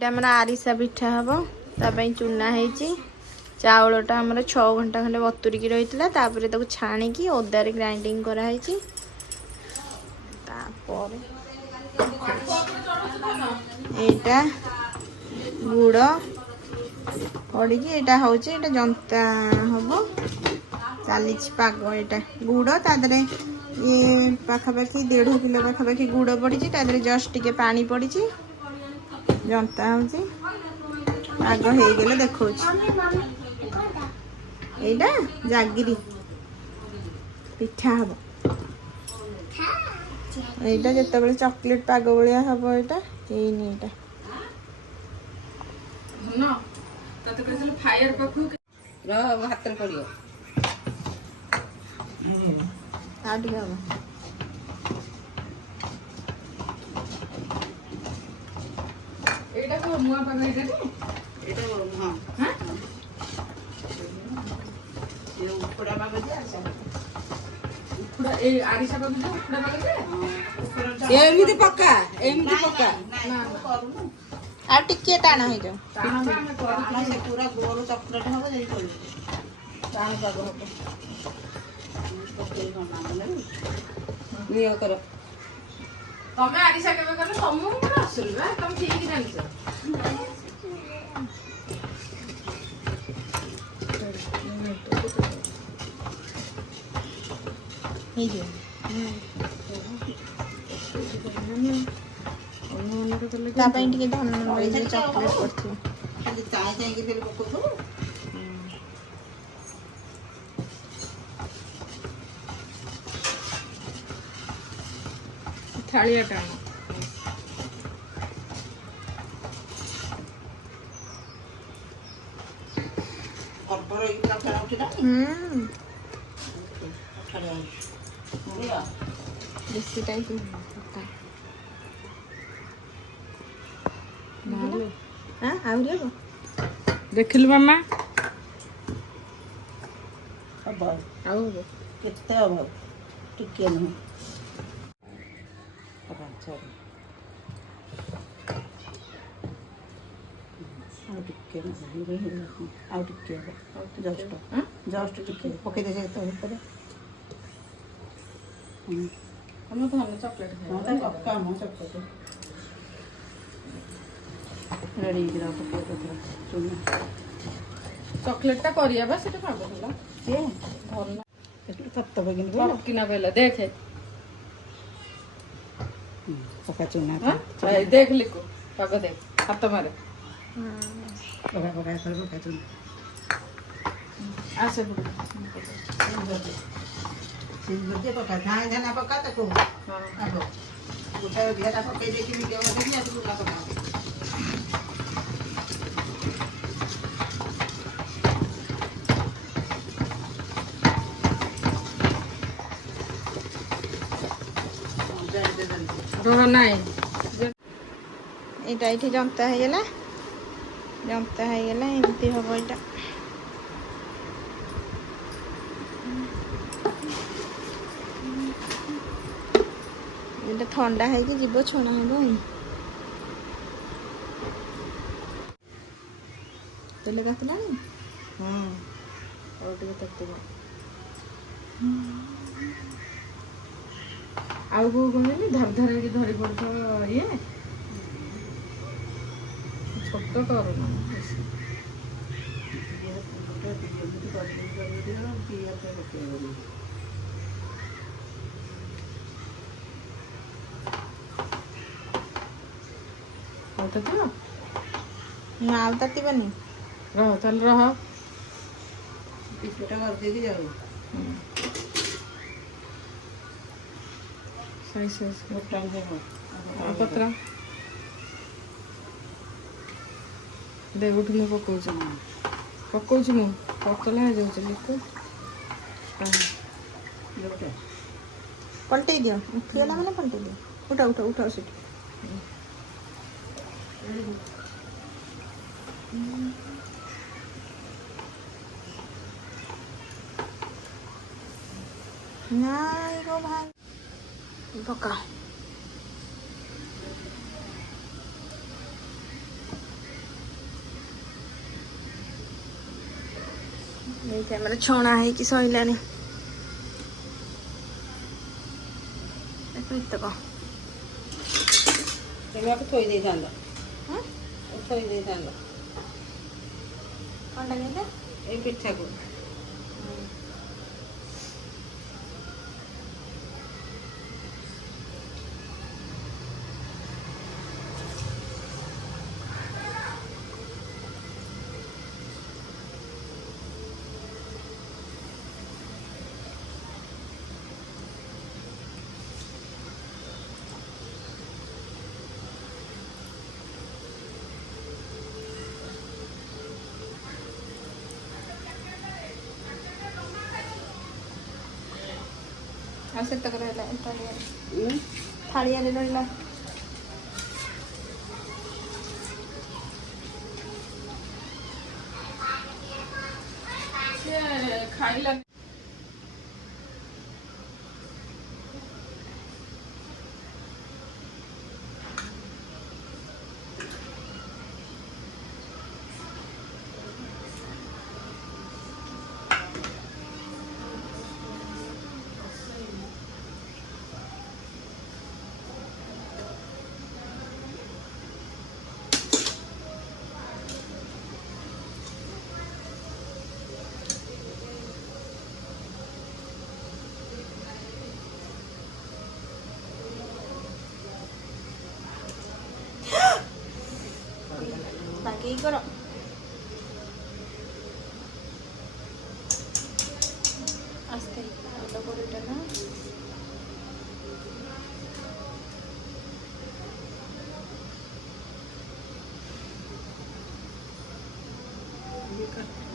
ଏଇଟା ଆମର ଆରିସା ପିଠା ହବ ତା ପାଇଁ ଚୁନା ହେଇଛି। ଚାଉଳଟା ଆମର 6 ଘଣ୍ଟା ଖଣ୍ଡେ ବତୁରିକି ରହିଥିଲା ତାପରେ ତାକୁ ଛାଣିକି ଓଦାରେ ଗ୍ରାଇଣ୍ଡିଙ୍ଗ କରାହେଇଛି। ତାପରେ ଏଇଟା ଗୁଡ଼ ପଡ଼ିକି ଏଇଟା ହେଉଛି ଏଇଟା ଜନ୍ତା ହବ ଚାଲିଛି ପାଗ। ଏଇଟା ଗୁଡ଼ ତା ଦେହରେ ଇଏ ପାଖାପାଖି 1.5 କିଲୋ ପାଖାପାଖି ଗୁଡ଼ ପଡ଼ିଛି ତା ଦେହରେ ଜଷ୍ଟ ଟିକେ ପାଣି ପଡ଼ିଛି ଜନ୍ତା ହେଉଛି। ପାଗ ହେଇଗଲେ ଦେଖଉଛି। ଏଇଟା ଜାଗିରି ପିଠା ହବ। ଏଇଟା ଯେତେବେଳେ ଚକଲେଟ୍ ପାଗ ଭଳିଆ ହବ ଏଇଟା ହେଇନି। ଏଇଟା ତତେ କହିଥିଲୁ ଫାୟାର ପାଖକୁ ହାତରେ ପଡ଼ିବ ଆଉ ଟିକେ ହବ। ଏଇଟା କଣ ନୂଆ ପାଗ ଏଇଟା ଏଇଟା ହଁ ଉଖୁଡ଼ା ପାଗ ଯେ ଉଖୁଡ଼ା ଏଇ ଆରିସା ପାଗ ଯେ ଉଖୁଡ଼ା ପାଗ ଯେ ଏମିତି ପକା ଏମିତି ପକା ଆଉ ଟିକେ ଟାଣ ହେଇଯାଉ। ସେ ପୁରା ଗୋଲ ଚକଲେଟ୍ ହବ ଯାଇ ପଡ଼ିବ ଟାଣ ପାଗ ହବ। ଇଏ କର ତମେ ଆରିସା କେବେ କଲ ତମକୁ ଆସୁନି ବା ତମେ ଠିକ୍ ଜାଣିଛ। ହେଇଯିବ ତା ପାଇଁ ଟିକେ ଧନ ଚକଲେଟ୍ ପଡ଼ିଥିବ। ଖାଲି ଚାଇଁ ଚାଇଁକି ଫେରି ପକଉଥିବୁ। ଥାଳିଆ ଟାଣ ବେଶୀ ଟାଇପ ଆହୁରି ହବ। ଦେଖିଲୁ ମାମା ହବ ଆଉ ହବ କେତେ ହବ ଟିକେ ନୁହେଁ। ଆଉ ଟିକେ ଆଉ ଟିକେ ଜଷ୍ଟ ଟିକେ ପକେଇ ଦେ ତ ଭିତରେ ଆମ ଧନ ଚକଲେଟ୍ ପକା ଆମ ଚକଲେଟ୍ ରେଡ଼ି ଚକଲେଟ୍ଟା କରିବା ବା ସେଟା ପାଗ ହେଲା ସିଏ ଭଲ କିନା କହିଲା ଦେଖେ ପକା ଚୁନା ଦେଖ ଲିକୁ ପାଗ ଦେଖ ହାତ ମାରେ ପକା ପକା ପକା ଚୁନା ଆସେ ପକା ଧାନ ଧାନ ପକା ତାକୁ ଆଗ ଗୋଟା ଧିଆଟା ପକେଇ ଦେଇକି ମିଡ଼ିୟମ ଦେଇକି ଆକୁ ଗୁଲା ପକା। ନାଇଁ ଏଇଟା ଏଇଠି ଜନ୍ତା ହେଇଗଲା ଏମିତି ହବ। ଏଇଟା ଏଇଟା ଥଣ୍ଡା ହେଇକି ଯିବ ଛଣା ହବ। ତେଲ ତାତିଲାଣି ଆଉ ଟିକେ ତାତିବ। ଆଉ କୋଉ କହିଲି ଧର ହେଇକି ଧରି ପଡୁଥିବ ଇଏ ଛୋଟ କରୁନ ନା ଆଉ ତାତିବନି ରହ ତାହେଲେ ରହ ପିଠା କରିଦେଇକି ଯାଉ ପତ୍ର ଦେଉଠୁ ମୁଁ ପକଉଛି ମୁଁ ପତଳା ହେଇଯାଉଛି ଲିକୁ ପଲଟେଇ ଦିଅ ଉଠିଗଲା ମାନେ ପଲଟେଇ ଦିଅ। ଉଠାଅ ସେଠି ନାଇଁ ଗୋ ଭାଇ ପକା ଏଇଠି ଆମର ଛଣା ହେଇକି ସଇଲାଣି। ଏତକ ତେମକୁ ଥୋଇ ଦେଇଥାନ୍ତ, ହଁ ଥୋଇ ଦେଇଥାନ୍ତ କଣଟା କହିଲେ? ଏଇ ପିଠାକୁ। ଆଉ ସେତକ ରହିଲା ଥାଳିଆରେ ରହିଲା। ସେ ଖାଇଲା ବାଗେଇ କର। ଆସ୍ତେ ଆଉଟା କୋଡ଼ିଟା ନା ବି